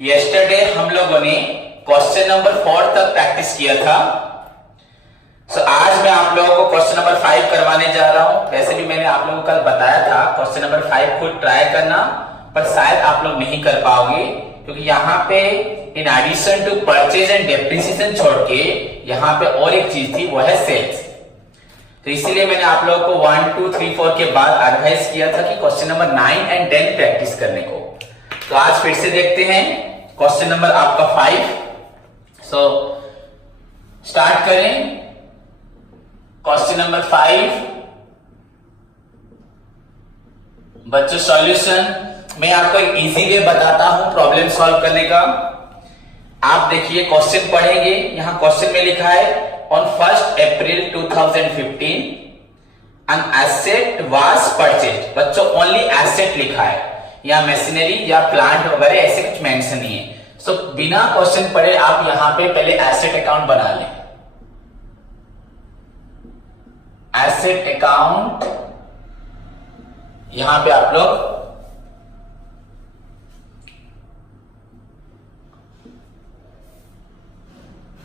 Yesterday हम लोगों ने क्वेश्चन नंबर 4 तक प्रैक्टिस किया था। आज मैं आप लोगों को क्वेश्चन नंबर 5 करवाने जा रहा हूं। वैसे भी मैंने आप लोगों को कल बताया था क्वेश्चन नंबर 5 को ट्राई करना, पर शायद आप लोग नहीं कर पाओगे क्योंकि यहाँ पे in addition to purchase and depreciation छोड़ के यहाँ पे और एक चीज थी, वो है सेल्स। तो इसीलिए मैंने आप लोगों को 1, 2, 3, 4 के बाद एडवाइस किया था कि क्वेश्चन नंबर 9 एंड 10 प्रैक्टिस करने को। तो आज फिर से देखते हैं क्वेश्चन नंबर आपका 5। स्टार्ट करें क्वेश्चन नंबर 5। बच्चों सॉल्यूशन मैं आपको एक इजी वे बताता हूं प्रॉब्लम सॉल्व करने का। आप देखिए क्वेश्चन पढ़ेंगे, यहां क्वेश्चन में लिखा है on 1 April 2015 an asset was purchased. बच्चों ओनली एसेट लिखा है, या मशीनरी या प्लांट वगैरह ऐसे कुछ मेंशन नहीं है। बिना क्वेश्चन पढ़े आप यहां पे पहले एसेट अकाउंट बना लें। एसेट अकाउंट यहां पे आप लोग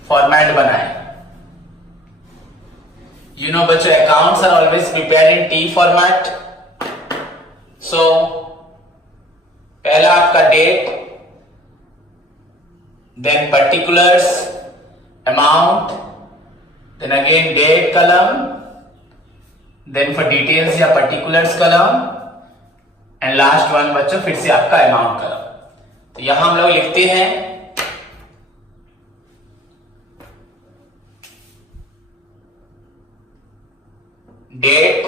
फॉर्मेट बनाएं। You know बच्चों accounts are always prepared in T format. पहला आपका date, then particulars, amount, then again date column, then for details या particulars column, and last one बच्चों फिर से आपका amount column। तो यहां हम लोग लिखते हैं date,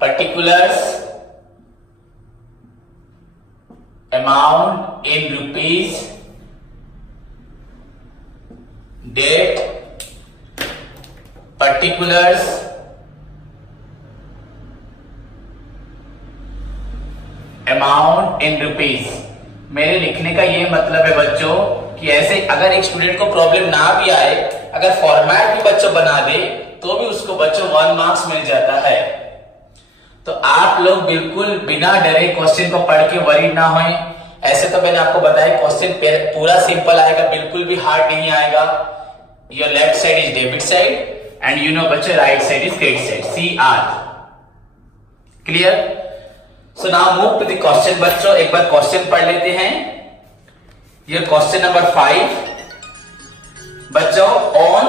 particulars, amount in rupees, date, particulars, amount in rupees। मेरे लिखने का ये मतलब है बच्चों कि ऐसे अगर एक स्टूडेंट को प्रॉब्लम ना भी आए, अगर फॉर्मेट भी बच्चों बना दे तो भी उसको बच्चों 1 मार्क्स मिल जाता है। तो आप लोग बिल्कुल बिना डरे क्वेश्चन को पढ़ के वरी ना होएं। ऐसे तो मैंने आपको बताया क्वेश्चन पूरा सिंपल आएगा, बिल्कुल भी हार्ड नहीं आएगा। Your left side is debit side and you know बच्चों right side is credit side, CR। Clear? So now move to the question बच्चों। एक बार क्वेश्चन पढ़ लेते हैं। ये क्वेश्चन नंबर 5 बच्चों ऑन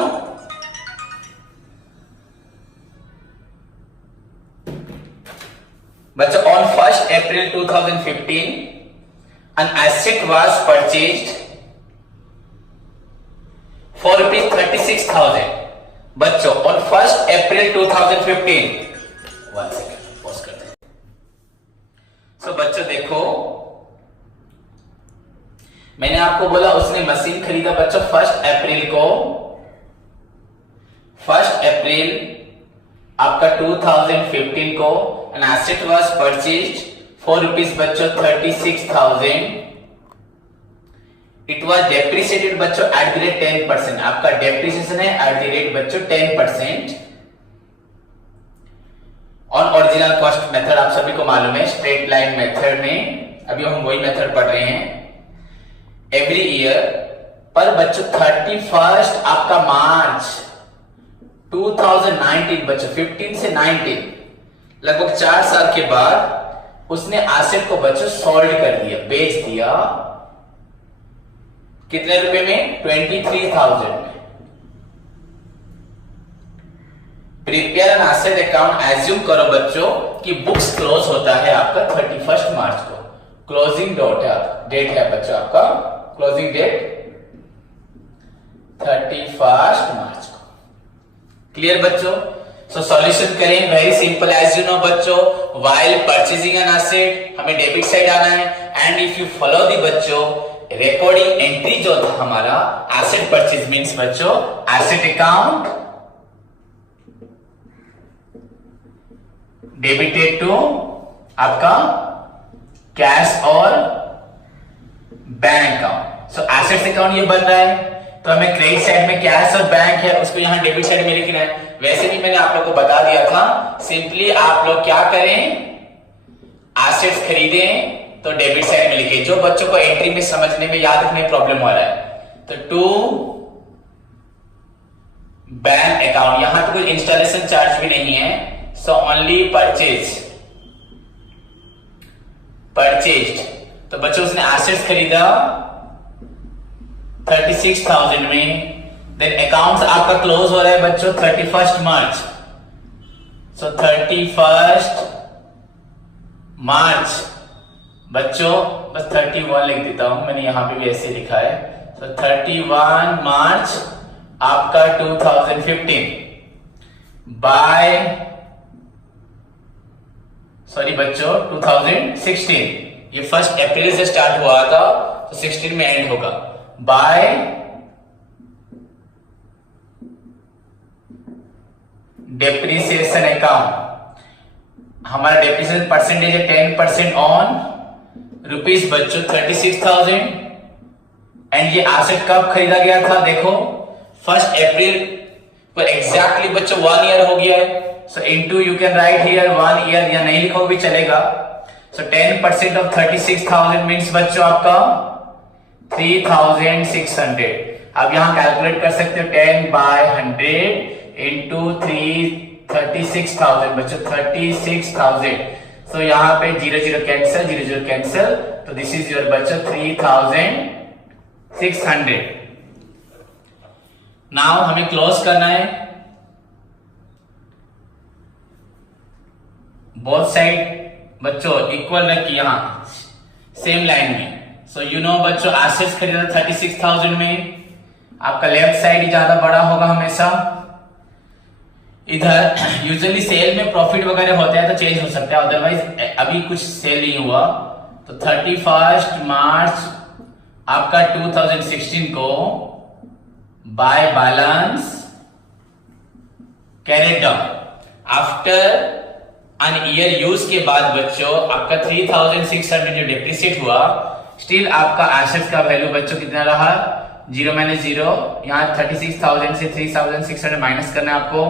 बच्चों on 1 April 2015 an asset was purchased for rupees 36,000। बच्चों ऑन 1 अप्रैल 2015, 1 सेकंड पॉज करते हैं। बच्चों देखो मैंने आपको बोला उसने मशीन खरीदा बच्चों 1 अप्रैल को। 1 अप्रैल आपका 2015 को an asset was purchased for rupees बच्चों 36,000। It was depreciated बच्चों at the rate 10%। आपका depreciation है at the rate बच्चों 10%। on original cost मेथड आप सभी को मालूम है, स्ट्रेट लाइन मेथड में अभी हम वही मेथड पढ़ रहे हैं। एवरी ईयर पर बच्चों 31 आपका मार्च 2019 बच्चों 15 से 19 लगभग 4 साल के बाद उसने एसेट को बच्चों सोल्ड कर दिया, बेच दिया। कितने रुपए में? 23,000 में। Prepare an asset account. Assume करो बच्चों कि बुक्स क्लोज होता है आपका 31 मार्च को। क्लोजिंग डेट है बच्चों आपका, क्लोजिंग डेट 31 मार्च को। क्लियर बच्चों? सॉल्यूशन करें, very simple as you know बच्चों। व्हाइल परचेजिंग एन एसेट हमें डेबिट साइड आना है, and if you follow the बच्चों रिकॉर्डिंग एंट्री जो था हमारा एसेट परचेज मींस बच्चों एसेट अकाउंट डेबिटेड टू आपका कैश और बैंक अकाउंट। एसेट्स अकाउंट ये बन रहा है तो हमें क्रेडिट साइड में कैश और बैंक है उसको यहाँ डेबिट साइड में लिखना है। वैसे भी मैंने आप लोग को बता दिया था, सिंपली आप लोग क्या करें, एसेट्स खरीदे तो डेबिट साइड में लिखे, जो बच्चों को एंट्री में समझने में याद रखने में प्रॉब्लम हो रहा है। तो टू बैंक अकाउंट, यहां तो कोई इंस्टॉलेशन चार्ज भी नहीं है, सो ओनली परचेज्ड। तो बच्चों उसने एसेट्स खरीदा 36,000 में। देन अकाउंट्स आपका क्लोज हो रहा है बच्चों 31 मार्च, सो 31 मार्च बच्चों, बस 31 लिख देता हूं, मैंने यहां पे भी ऐसे लिखा है। तो 31 मार्च आपका 2015 बाय, सॉरी बच्चों 2016, ये 1 अप्रैल से स्टार्ट हुआ था तो 16 में एंड होगा, बाय डेप्रिसिएशन अकाउंट। हमारा डेप्रिसिएशन परसेंटेज है 10% ऑन रुपीज बच्चों 36,000। एंड ये एसेट कब खरीदा गया था, देखो 1 अप्रैल पर एग्जैक्टली बच्चों 1 ईयर हो गया है। So into you can write here 1 year, या नहीं लिखो भी चलेगा। सो 10% ऑफ 36,000 मीन्स बच्चों आपका 3,600। अब यहां कैलकुलेट कर सकते हो 10/100 इंटू 36,000 बच्चों 36,000। सो यहां पे 0 कैंसिल, 0 कैंसिल, तो दिस इज योर बच्चों 3,600। नाउ हमें क्लोज करना है बोथ साइड बच्चों इक्वल रखिए, यहां सेम लाइन में। सो यू नो बच्चों एसेट्स खरीदा 36,000 में, आपका लेफ्ट साइड ज्यादा बड़ा होगा हमेशा। इधर यूजुअली सेल में प्रॉफिट वगैरह होता है तो चेंज हो सकता है, अदरवाइज अभी कुछ सेल नहीं हुआ। तो 31 मार्च आपका 2016 को by balance carried down after an year use के बाद बच्चों आपका 3,600 जो डिप्रिशिएट हुआ, स्टिल आपका एसेट्स का वैल्यू बच्चों कितना रहा 0 - 0। यहाँ 36,000 से 3,600 माइनस करना है आपको।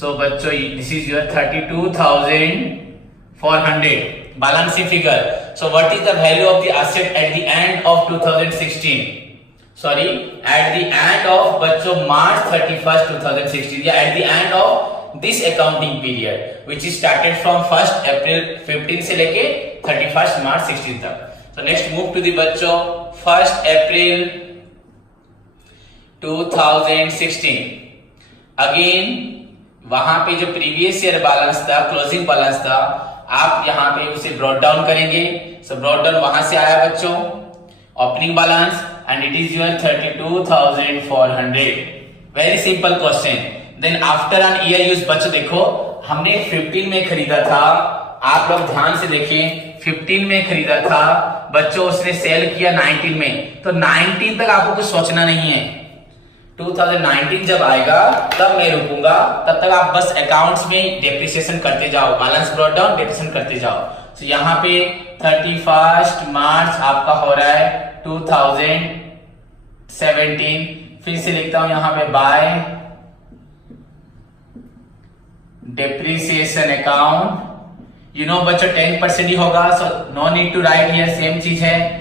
सो बच्चों this is your 32,400 balancing figure. So what is the value of the asset at the end of 2016, sorry at the end of बच्चों March 31, 2016, या at the end of this accounting period which is started from 1st April 15 से लेके 31st March 16 तक। So next move to the बच्चों 1st April 2016। Again वहां पे जो previous year balance था, क्लोजिंग बैलेंस था, आप यहां पे उसे ब्रॉट डाउन करेंगे। सो ब्रॉट डाउन वहां से आया बच्चों opening balance and it is your 32,400। Very simple question. Then after an year use बच्चों देखो हमने 15 में खरीदा था, आप लोग ध्यान से देखें 15 में खरीदा था बच्चों, उसने सेल किया 19 में, तो 19 तक आपको कुछ सोचना नहीं है। 2019 जब आएगा तब मैं रुकूंगा, तब तक आप बस अकाउंट्स में डेप्रिसिएशन करते जाओ, बैलेंस ब्रॉट डाउन डेप्रिसिएशन करते जाओ। तो यहाँ पे 31 मार्च आपका हो रहा है 2017। फिर से लिखता हूं यहाँ पे by depreciation account, you know बच्चों 10% ही होगा, so no need to write here, same चीज है।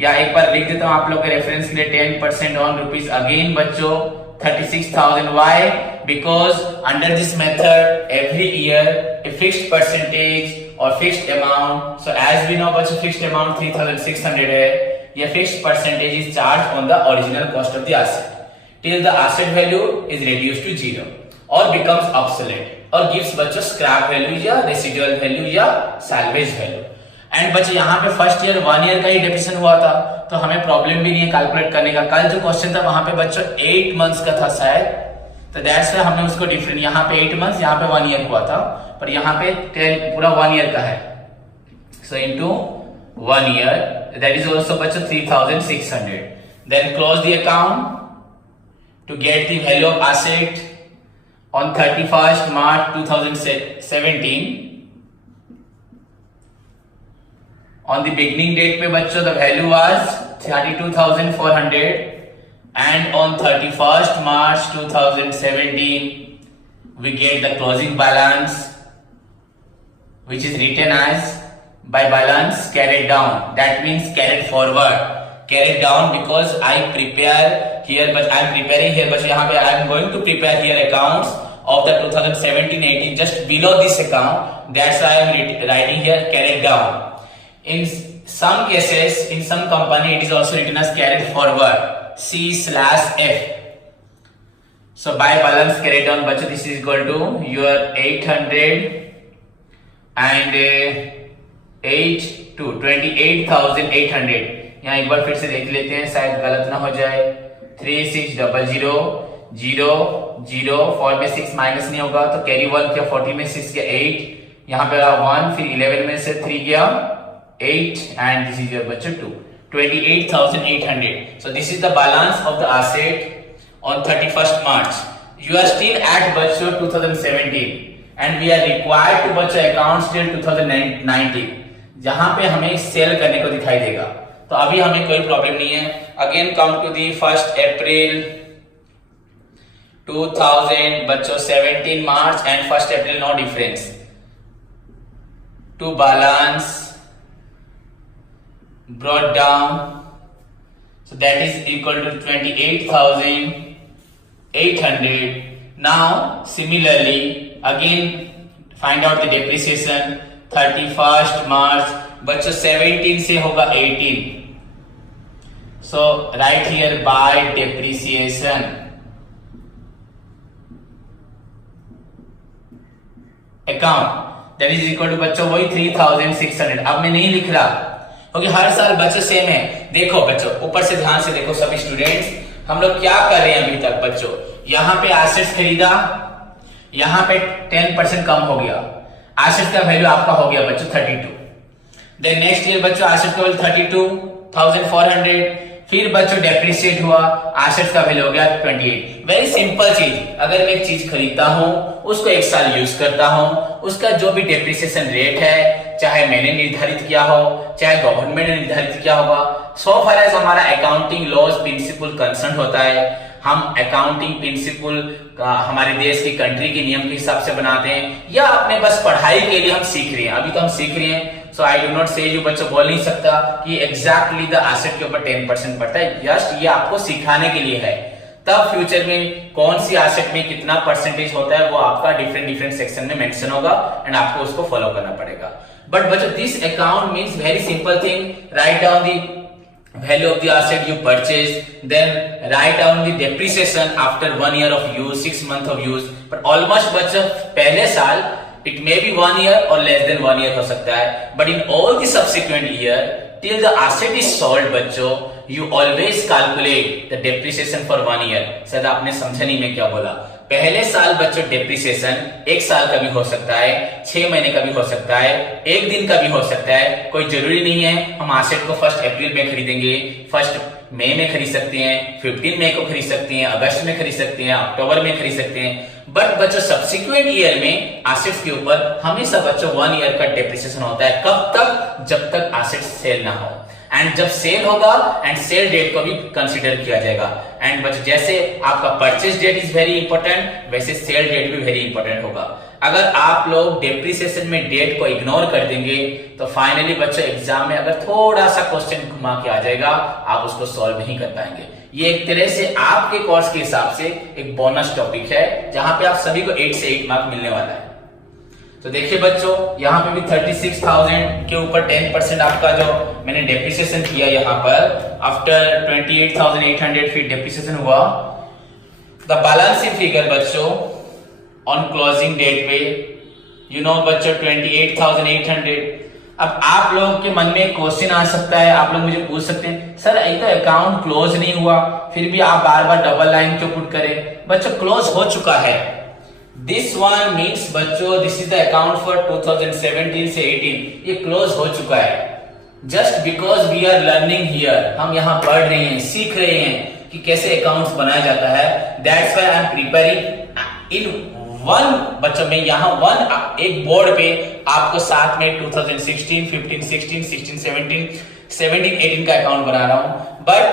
या एक बार लिख देता हूं आप लोग के रेफरेंस के लिए 10% ऑन रुपीज अगेन बच्चों 36,000। Why? Because under this method every year a fixed percentage और fixed amount, so as we know बच्चों फिक्स्ड अमाउंट 3,600 है, ये fixed percentage is charge on the original cost of the asset till the asset value is reduced to 0 और becomes obsolete और gives बच्चों scrap value या residual value या salvage value. And बच्चों यहाँ पे फर्स्ट ईयर 1 ईयर का ही depreciation हुआ था, तो हमें प्रॉब्लम भी नहीं है कैलकुलेट करने का। कल जो क्वेश्चन था वहां पे बच्चों 8 मंथ्स का था शायद, तो दैट्स व्हाई हमने उसको डिफरेंट, यहाँ पे 8 मंथ्स, यहाँ पे 1 ईयर हुआ था, पर यहाँ पे पूरा 1 ईयर का है। So into 1 year that is also बच्चों 3,600। Then close the account to get the value of asset on 31st March 2017। on the beginning date पे बच्चों the value was 32,400 and on 31st March 2017 we get the closing balance which is written as by balance carried down, that means carried forward, carried down because I prepare here, but I am preparing here, but यहाँ पे I am going to prepare here accounts of the 2017-18 just below this account, that's why I am writing here carried down. In some cases, in some company, it is also written as carried forward, C/F. So by balance carried down, बच्चों, this is equal to your 800 and 28,800. यहाँ एक बार फिर से देख लेते हैं, शायद गलत ना हो जाए. 3600 4 में 6 माइनस नहीं होगा तो कैरी 1 किया, 40 में 6 किया 8, यहाँ पे 1, फिर 11 में से 3 किया 8 and this is your बच्चों 2, 28,800. So this is the balance of the asset on 31st March. You are still at बच्चों 2017 and we are required to बच्चों accounts till 2019, जहां पे हमें सेल करने को दिखाई देगा. तो अभी हमें कोई प्रॉब्लम नहीं है. Again come to the 1st April 2000 बच्चों 17 March and 1st April, no difference. To balance brought down, so that is equal to 28,800. Now similarly again find out the depreciation. 31st March बच्चों 17 से होगा 18. So write here by depreciation. Account that is equal to बच्चों वही 3,600. अब मैं नहीं लिख रहा क्योंकि हर साल बच्चों सेम है. देखो बच्चों ऊपर से ध्यान से देखो सभी स्टूडेंट्स, हम लोग क्या कर रहे हैं अभी तक बच्चों. यहाँ पे एसेट्स खरीदा, यहाँ पे 10% कम हो गया, एसेट का वैल्यू आपका हो गया बच्चों 32. देन नेक्स्ट ईयर बच्चों एसेट का वैल्यू 32,400, फिर बच्चों डेप्रिसिएट हुआ, एसेट का वैल्यू हो गया 28. वेरी सिंपल चीज, अगर मैं एक चीज खरीदता हूं, उसको एक साल यूज करता हूं, उसका जो भी डेप्रिसिएशन रेट है, चाहे मैंने निर्धारित किया हो, चाहे गवर्नमेंट ने निर्धारित किया होगा, सो फार एज हमारा अकाउंटिंग लॉज प्रिंसिपल कंसर्न होता है, हम अकाउंटिंग प्रिंसिपल हमारे देश की कंट्री के नियम के हिसाब से बनाते हैं, या अपने बस पढ़ाई के लिए हम सीख रहे हैं. अभी तो हम सीख रहे हैं, सो आई डू नॉट से यू बच्चों बोल नहीं सकता कि एग्जैक्टली द एसेट के ऊपर 10% पड़ता है. जस्ट ये आपको सिखाने के लिए है. तब फ्यूचर में कौन सी एसेट में कितना परसेंटेज होता है वो आपका डिफरेंट सेक्शन में मेंशन होगा एंड आपको उसको फॉलो करना पड़ेगा. बट बच्चों this account means very simple thing. Write down the value of the asset you purchased, then write down the depreciation after 1 year of use, 6 months of use. But almost बच्चों पहले साल it may be 1 year or less than 1 year हो सकता है, but in all the subsequent year till the asset is sold बच्चों you always calculate the depreciation for 1 year. शायद आपने समझा नहीं मैं क्या बोला. पहले साल बच्चों डेप्रिसिएशन 1 साल का भी हो सकता है, 6 महीने का भी हो सकता है, 1 दिन का भी हो सकता है. कोई जरूरी नहीं है हम एसेट को 1 अप्रैल में खरीदेंगे, 1 मई में खरीद सकते हैं, 15 मई को खरीद सकते हैं, अगस्त में खरीद सकते हैं, अक्टूबर में खरीद सकते हैं. बट बच्चों सब्सिक्वेंट ईयर में एसेट्स के ऊपर हमेशा बच्चों 1 ईयर का डेप्रिसिएशन होता है. कब तक? जब तक एसेट सेल ना हो. एंड जब सेल होगा एंड सेल डेट को भी कंसीडर किया जाएगा. एंड बच्चों जैसे आपका purchase date is very important, वैसे सेल डेट भी वेरी इंपॉर्टेंट होगा. अगर आप लोग डेप्रिसिएशन में डेट को इग्नोर कर देंगे तो फाइनली बच्चों एग्जाम में अगर थोड़ा सा क्वेश्चन घुमा के आ जाएगा, आप उसको सॉल्व नहीं कर पाएंगे. ये एक तरह से आपके कोर्स के हिसाब से एक बोनस टॉपिक है जहां पे आप सभी को 8 से 8 मार्क मिलने वाला है. तो देखिए बच्चों यहाँ पे भी 36,000 के ऊपर 10% आपका जो मैंने डेप्रिसिएशन किया यहाँ पर आफ्टर 28,800 फिर डेप्रिसिएशन हुआ. द बैलेंसिंग फिगर बच्चों ऑन क्लोजिंग डेट पे यू नो बच्चों 28,800. अब आप लोगों के मन में क्वेश्चन आ सकता है, आप लोग मुझे पूछ सकते हैं सर ये तो अकाउंट क्लोज नहीं हुआ, फिर भी आप बार बार डबल लाइन क्यों पुट करें. बच्चों क्लोज हो चुका है. This one means बच्चों this is the account for 2017 से 18, ये क्लोज हो चुका है. Just because we are learning here, हम यहाँ पढ़ रहे हैं, सीख रहे हैं कि कैसे अकाउंट्स बनाया जाता है. That's why I am preparing in one बच्चों में यहाँ एक बोर्ड पे आपको साथ में 2016, 15, 16, 16, 17, 18 का अकाउंट बना रहा हूँ. But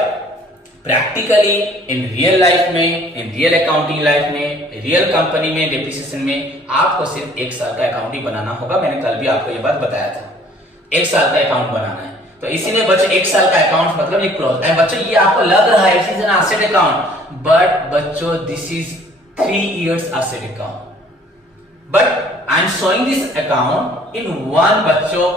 practically in real life में, इन रियल अकाउंटिंग लाइफ में, रियल कंपनी में डेप्रिसिएशन में आपको सिर्फ 1 साल का अकाउंट ही बनाना होगा. मैंने कल भी आपको ये बात बताया था. एक साल का अकाउंट बनाना है। तो इसीलिए बच्चों एक साल का अकाउंट मतलब ये क्लोज है। बच्चों ये आपको लग रहा है it is an asset account, but बच्चों this is 3 years asset account, but I am showing this account in one बच्चों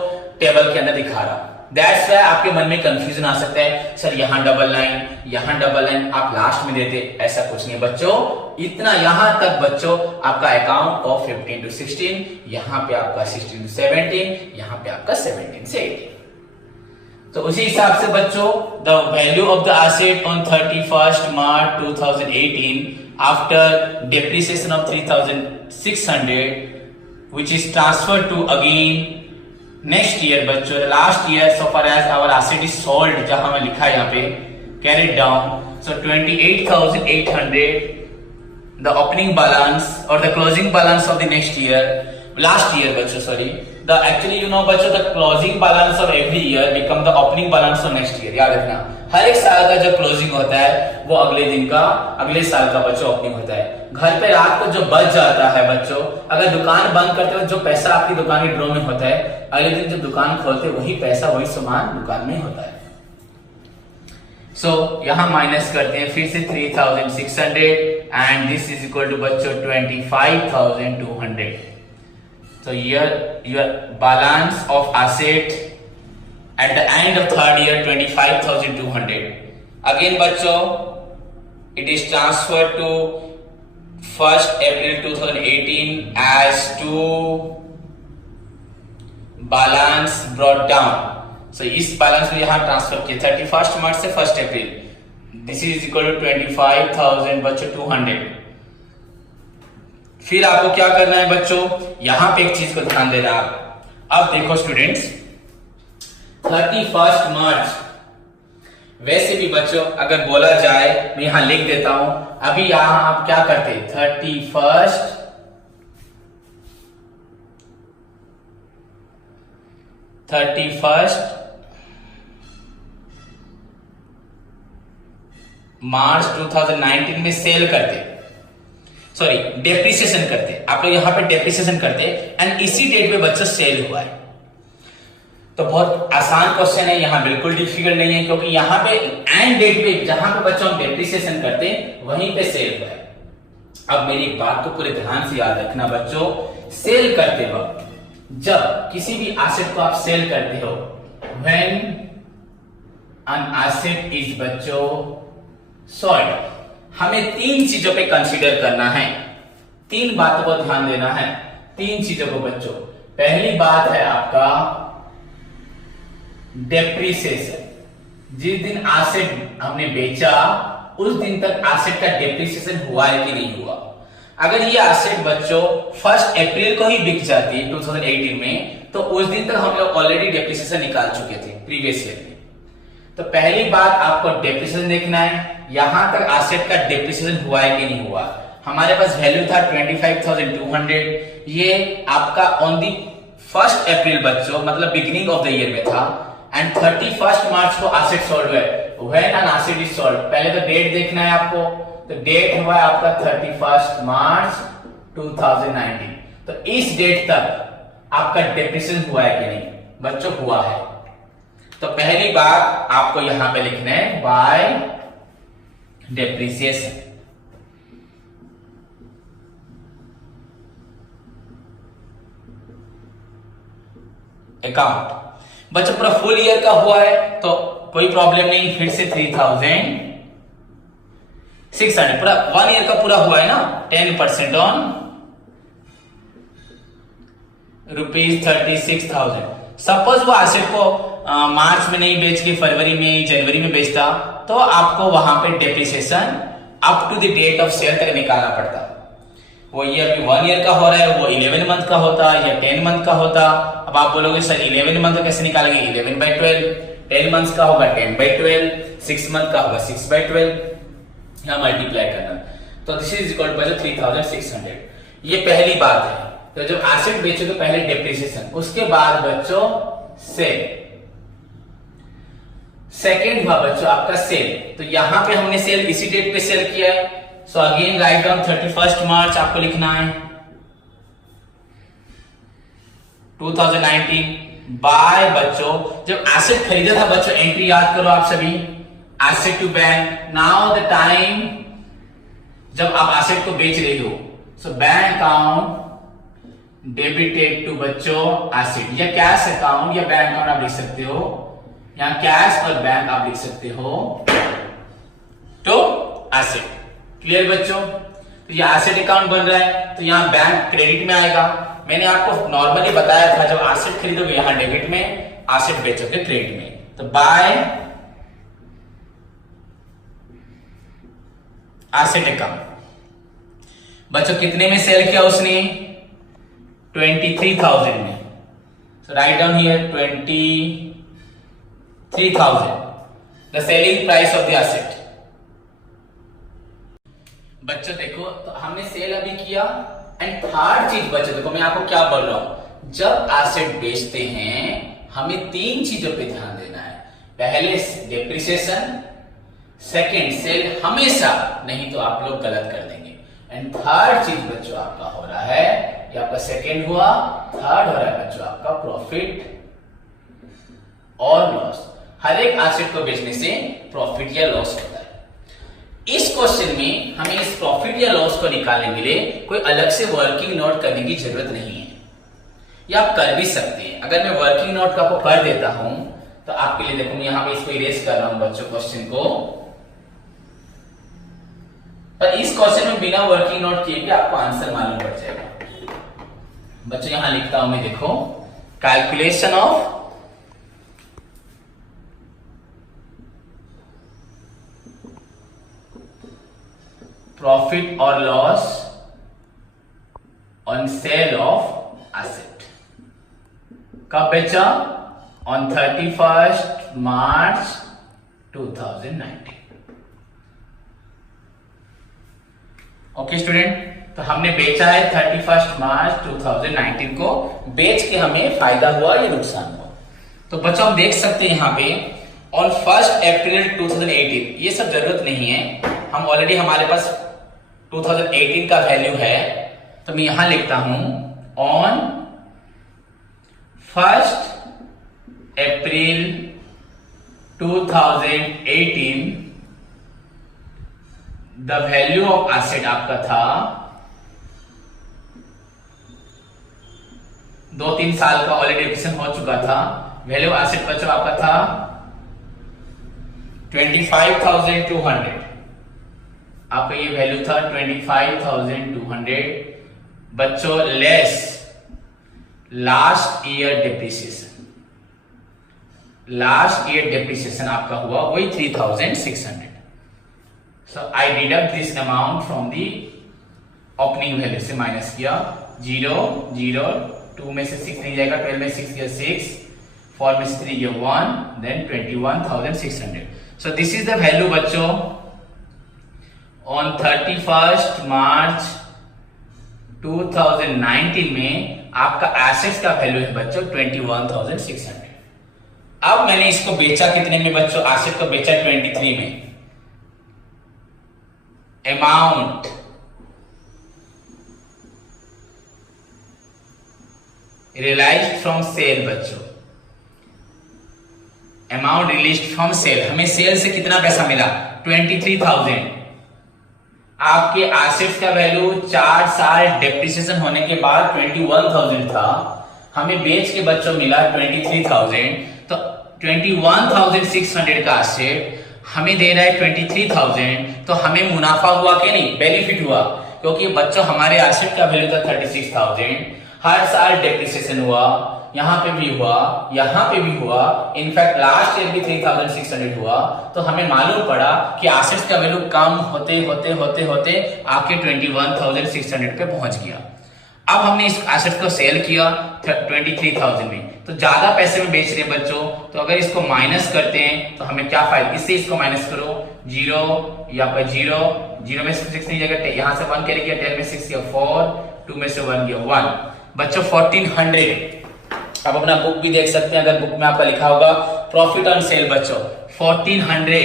टेबल के अंदर दिखा रहा हूं। दैट्स व्हाई आपके मन में कंफ्यूजन आ सकता है, सर यहां डबल लाइन, यहां डबल लाइन आप लास्ट में देते, ऐसा कुछ नहीं बच्चों। इतना यहां तक बच्चों आपका अकाउंट ऑफ 15 to 16, यहां पे आपका 16 to 17, यहां पे आपका 17 से 18। तो उसी हिसाब से बच्चों the value of the asset on 31st March 2018 after depreciation of 3600 which is transferred to again next year बच्चों last year so far as our asset is sold, जहां मैं लिखा है यहाँ पे carried down, so 28,800 the opening balance or the closing balance of the next year, last year बच्चों sorry, the actually you know बच्चों the closing balance of every year become the opening balance of next year। याद रखना हर एक साल का जो closing होता है वो अगले दिन का अगले साल का बच्चों ओपनिंग होता है। घर पे रात को जो बच जाता है बच्चों, अगर दुकान बंद करते हो जो पैसा आपकी दुकान के ड्रॉ में होता है, अगले दिन जब दुकान खोलते वही पैसा वही सामान दुकान में होता है। सो यहां माइनस करते हैं फिर से 3600 and this is equal to बच्चों 25,200। So your balance of asset at the end of third year 25,200. Again बच्चों it is transferred to 1st April 2018 as to balance brought down. So इस balance को यहाँ transfer किया 31st March से 1st April. This is equal to 25,000 बच्चों 200। फिर आपको क्या करना है बच्चों, यहां पे एक चीज को ध्यान देना आप। अब देखो स्टूडेंट्स 31st March, वैसे भी बच्चों अगर बोला जाए मैं यहां लिख देता हूं, अभी यहां आप क्या करते 31st March 2019 में सेल करते, सॉरी डेप्रिसिएशन करते, आप लोग यहां पे डेप्रिसिएशन करते एंड इसी डेट पे बच्चों सेल हुआ है। तो बहुत आसान क्वेश्चन है, यहां बिल्कुल डिफिकल्ट नहीं है, क्योंकि यहां पे एंड डेट पे जहां पे बच्चों हम डेप्रिसिएशन करते वहीं पे सेल हुआ है। अब मेरी बात को पूरे ध्यान से याद रखना बच्चों, सेल करते वक्त जब किसी भी एसेट को आप सेल करते हो, व्हेन एन एसेट इज बच्चों सोल्ड, हमें 3 चीजों पे कंसीडर करना है, 3 बातों को ध्यान देना है, 3 चीजों को बच्चों। पहली बात है आपका डेप्रिसिएशन, जिस दिन एसेट हमने बेचा उस दिन तक एसेट का डेप्रिसिएशन हुआ है कि नहीं हुआ। अगर ये एसेट बच्चों 1 अप्रैल को ही बिक जाती 2018 में, तो उस दिन तक हम लोग ऑलरेडी डेप्रिसिएशन निकाल चुके थे प्रीवियस ईयर में। तो पहली बात आपको डेप्रिसिएशन देखना है, यहां तक एसेट का डेप्रिसिएशन हुआ है कि नहीं हुआ। हमारे पास वैल्यू था 25,200, ये आपका ऑन दी 1 अप्रैल बच्चों मतलब बिगिनिंग ऑफ द ईयर में था, एंड 31 मार्च को एसेट सोल्ड हुआ है। When an asset is sold, पहले तो डेट देखना है आपको, तो डेट हुआ है आपका 31 मार्च 2019। तो इस डेट तक आपका डेप्रिसिएशन हुआ है कि नहीं बच्चों, हुआ है। तो पहली बात आपको यहां पे लिखना है बाय डेप्रिसिएशन। अकाउंट बच्चों पूरा फुल ईयर का हुआ है तो कोई प्रॉब्लम नहीं, फिर से 3,600 पूरा 1 ईयर का पूरा हुआ है ना, 10% ऑन ₹36,000। सपोज वो एसेट को मार्च में नहीं बेच के फरवरी में जनवरी में बेचता, तो आपको वहां पे depreciation up to the date of sale तक निकालना पड़ता। वो ये अभी 1 ईयर का हो रहा है, वो 11 मंथ का होता या 10 मंथ का होता। अब आप बोलोगे सर 11 मंथ कैसे निकालेंगे, 11/12, 10 मंथ का होगा 10/12, 6 मंथ का होगा 6/12, यहां मल्टीप्लाई करना। तो दिस इज इक्वल टू 3,600। ये पहली बात है। तो जब एसेट बेचो तो पहले डेप्रिसिएशन, उसके बाद बच्चों सेल। सेकेंड हुआ बच्चों आपका सेल, तो यहां पे हमने सेल इसी डेट पे सेल किया है। सो अगेन राइट डाउन 31 मार्च आपको लिखना है 2019, बाय बच्चों, जब एसेट खरीदा था बच्चों, एंट्री याद करो आप सभी, asset to bank. Now the time जब आप एसेट को बेच रहे हो, so bank account debited to बच्चों एसेट, या कैश अकाउंट या बैंक अकाउंट आप लिख सकते हो, या कैश और बैंक आप लिख सकते हो तो एसेट। क्लियर बच्चों? तो ये एसेट अकाउंट बन रहा है, तो यहां बैंक क्रेडिट में आएगा। मैंने आपको नॉर्मली बताया था, जब एसेट खरीदोगे यहां डेबिट में, एसेट बेचोगे क्रेडिट में। तो बाय एसेट अकाउंट बच्चों कितने में सेल किया उसने? 23,000 में। So write down here 23,000, the selling price of the asset। बच्चों देखो, तो हमने सेल अभी किया। एंड थर्ड चीज बच्चों देखो, मैं आपको क्या बोल रहा हूं, जब एसेट बेचते हैं हमें 3 चीजों पे ध्यान देना है। पहले डेप्रिसिएशन, सेकंड सेल हमेशा, नहीं तो आप लोग गलत कर देंगे। एंड थर्ड चीज बच्चों आपका हो रहा है, ये आपका सेकंड हुआ, थर्ड हो रहा है बच्चों आपका प्रॉफिट और लॉस। हर एक एसेट को बेचने से प्रॉफिट या लॉस होता है। इस क्वेश्चन में हमें इस प्रॉफिट या लॉस को निकालने के लिए कोई अलग से वर्किंग नोट करने की जरूरत नहीं है, या आप कर भी सकते हैं। अगर मैं वर्किंग नोट आपको कर देता हूं तो आपके लिए देखो, मैं यहां पे इसको इरेज कर रहा हूं बच्चों क्वेश्चन को। पर इस क्वेश्चन में बिना वर्किंग नोट किए भी आपको आंसर मालूम पड़ जाएगा बच्चों। यहां लिखता हूं मैं, देखो, कैलकुलेशन ऑफ प्रॉफिट और loss on sale of asset. कब बेचा? On 31 March 2019। ओके स्टूडेंट, तो हमने बेचा है 31 मार्च 2019 को। बेच के हमें फायदा हुआ या नुकसान हुआ? तो बच्चों हम देख सकते हैं यहां पे ऑन 1 अप्रैल 2018, ये सब जरूरत नहीं है, हम ऑलरेडी हमारे पास 2018 का वैल्यू है। तो मैं यहां लिखता हूं on 1 April 2018 the value of asset आपका था, 2-3 साल का ऑलरेडी डिस्कशन हो चुका था। वैल्यू ऑफ एसेट बच्चों आपका था 25,200, आपका ये वैल्यू था 25,200 बच्चों, less last year depreciation. Last year depreciation आपका हुआ वही 3,600। So I deduct this amount from the opening value से माइनस किया। 0 0 2 में से 6 नहीं जाएगा, 12 में 6 गया 6, 4 में से 3 गया 1, then 21,600। So this is the value बच्चों ऑन 31 मार्च 2019 में आपका एसेट्स का वैल्यू है बच्चों 21,600। अब मैंने इसको बेचा कितने में बच्चों? एसेट को बेचा 23 में। अमाउंट रियलाइज्ड फ्रॉम सेल बच्चों, अमाउंट रिलीज्ड फ्रॉम सेल, हमें सेल से कितना पैसा मिला? 23,000। आपके एसेट्स का वैल्यू 4 साल डेप्रिसिएशन होने के बाद 21,000 था, हमें बेच के बच्चों मिला 23,000। तो 21,600 का एसेट हमें दे रहा है 23,000, तो हमें मुनाफा हुआ कि नहीं? बेनिफिट हुआ, क्योंकि बच्चों हमारे एसेट का वैल्यू था 36,000। हर साल डेप्रिसिएशन हुआ, यहां पे भी हुआ, यहां पे भी हुआ, इनफैक्ट लास्ट ईयर भी 3,600 हुआ। तो हमें मालूम पड़ा कि एसेट्स का वैल्यू कम होते होते होते होते आके 21,600 पे पहुंच गया। अब हमने इस एसेट को सेल किया 23,000 में, तो ज्यादा पैसे में बेच रहे हैं बच्चों। तो अगर इसको माइनस करते हैं तो हमें क्या फायदा? इससे इसको माइनस करो, 0 या 0 0 में से 6 नहीं जाएगा, यहां से 1 कैरी किया, 10 में 6 गया 4, 2 में से 1 गया 1 बच्चों 1400। आप अपना बुक भी देख सकते हैं, अगर बुक में आपका लिखा होगा प्रॉफिट ऑन सेल बच्चों 1400।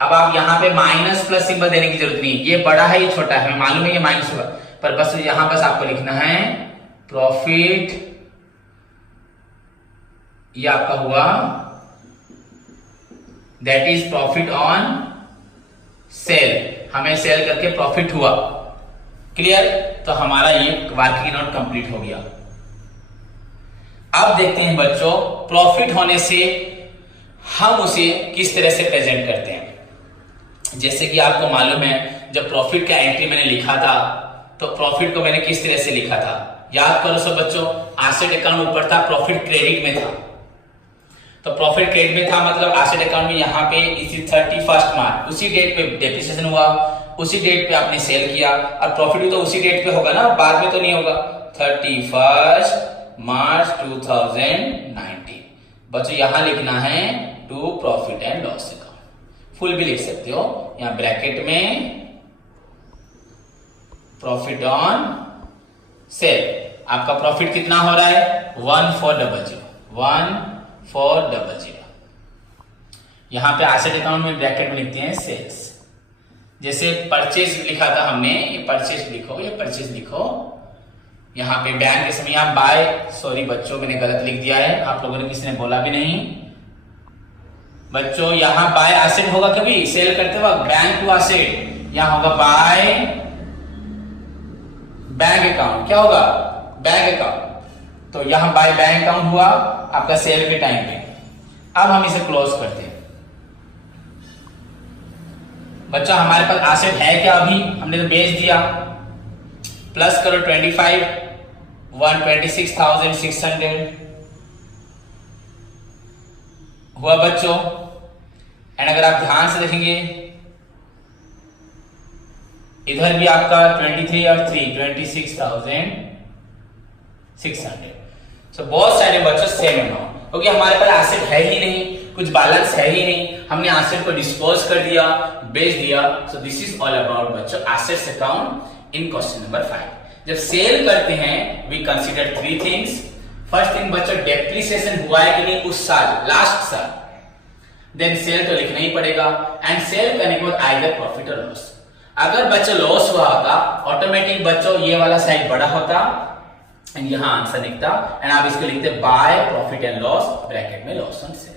अब आप यहाँ पे माइनस प्लस सिंबल देने की जरूरत नहीं, ये बड़ा है ये छोटा है, हमें मालूम है ये माइनस हुआ, पर बस यहां बस आपको लिखना है प्रॉफिट ये आपका हुआ, that is profit on cell, हमें सेल करके प्रॉफिट हुआ। क्लियर? तो हमारा ये वर्किंग नोट कंप्लीट हो गया। अब देखते हैं बच्चों, प्रॉफिट होने से हम उसे किस तरह से प्रेजेंट करते हैं। जैसे कि आपको मालूम है, जब प्रॉफिट का एंट्री मैंने लिखा था तो प्रॉफिट को मैंने किस तरह से लिखा था, याद करो सब बच्चों। एसेट अकाउंट ऊपर था, प्रॉफिट क्रेडिट में था। तो प्रॉफिट क्रेडिट में था मतलब एसेट अकाउंट में यहाँ पे इसी 31 मार्च उसी डेट पे डेप्रिसिएशन हुआ, उसी डेट पे आपने सेल किया, और प्रॉफिट भी तो उसी डेट पे होगा ना, बाद में तो नहीं होगा। 31 मार्च 2019 बच्चों यहां लिखना है to profit and loss account. Full भी लिख सकते हो, यहां ब्रैकेट में प्रॉफिट ऑन सेल। आपका प्रॉफिट कितना हो रहा है? 1400, 1400। यहां पे एसेट अकाउंट में ब्रैकेट में लिखते हैं सेल्स। जैसे परचेज लिखा था हमने, ये परचेज लिखो, ये परचेज लिखो। यहाँ पे बैंक के समय आप बाय, सॉरी बच्चों मैंने गलत लिख दिया है, आप लोगों ने किसी ने बोला भी नहीं बच्चों। यहाँ बाय एसेट होगा कभी सेल करते वक्त, बैंक टू एसेट, यहाँ होगा बाय बैंक अकाउंट। क्या होगा? Bank account. तो यहाँ बाय बैंक अकाउंट हुआ आपका सेल के टाइम पे। अब हम इसे क्लोज करते हैं। बच्चों हमारे पास एसेट है क्या? अभी हमने तो बेच दिया। प्लस करो 25, 126,600 हुआ बच्चों। एंड अगर आप ध्यान से देखेंगे इधर भी आपका 23 और 3 26,600। सो बहुत सारे बच्चों सेम अमाउंट, क्योंकि हमारे पास एसेट है ही नहीं, कुछ बैलेंस है ही नहीं, हमने एसेट को डिस्पोज कर दिया, बेच दिया। So this is all about बच्चों assets account in question number 5। जब सेल करते हैं we consider 3 things. First thing बच्चों, डेप्रिसिएशन हुआ है कि नहीं उस साल, लास्ट साल, देन सेल तो लिखना ही पड़ेगा। एंड सेल करने के बाद आइदर प्रॉफिट और लॉस। अगर बच्चों लॉस हुआ होता ऑटोमेटिक बच्चों ये वाला साइड बड़ा होता एंड यहां आंसर लिखता, एंड आप इसको लिखते by profit and loss bracket में लॉस ऑन सेल।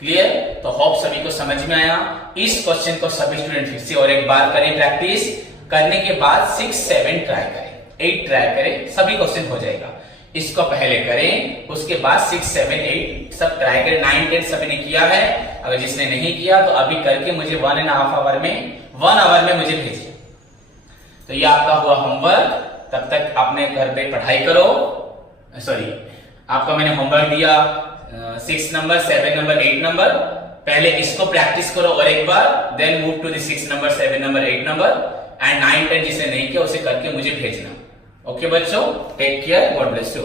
क्लियर? तो होप सभी को समझ में आया। इस क्वेश्चन को सभी स्टूडेंट फिर से और एक बार करें प्रैक्टिस, करने के बाद 6, 7 ट्राई करें, 8 ट्राई करें, सभी क्वेश्चन हो जाएगा। इसको पहले करें, उसके बाद 6, 7, 8 सब ट्राई करें। 9, 10 सभी ने किया है। अगर जिसने नहीं किया तो अभी करके मुझे 1.5 आवर में मुझे भेजिए। तो ये आपका हुआ होमवर्क। तब तक अपने घर पे पढ़ाई करो। सॉरी, आपका मैंने होमवर्क दिया 6 नंबर, 7 नंबर, 8 नंबर। पहले इसको प्रैक्टिस करो और एक बार, then move to the 6 number, 7 number, 8 number and 9, 10 जिसने नहीं किया उसे करके मुझे भेजना। ओके बच्चों, take care, God bless you.